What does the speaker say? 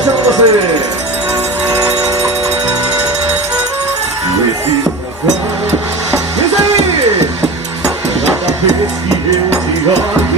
Essa é pra você. Nesse travão, diz aí. Cada vez que eu te olho,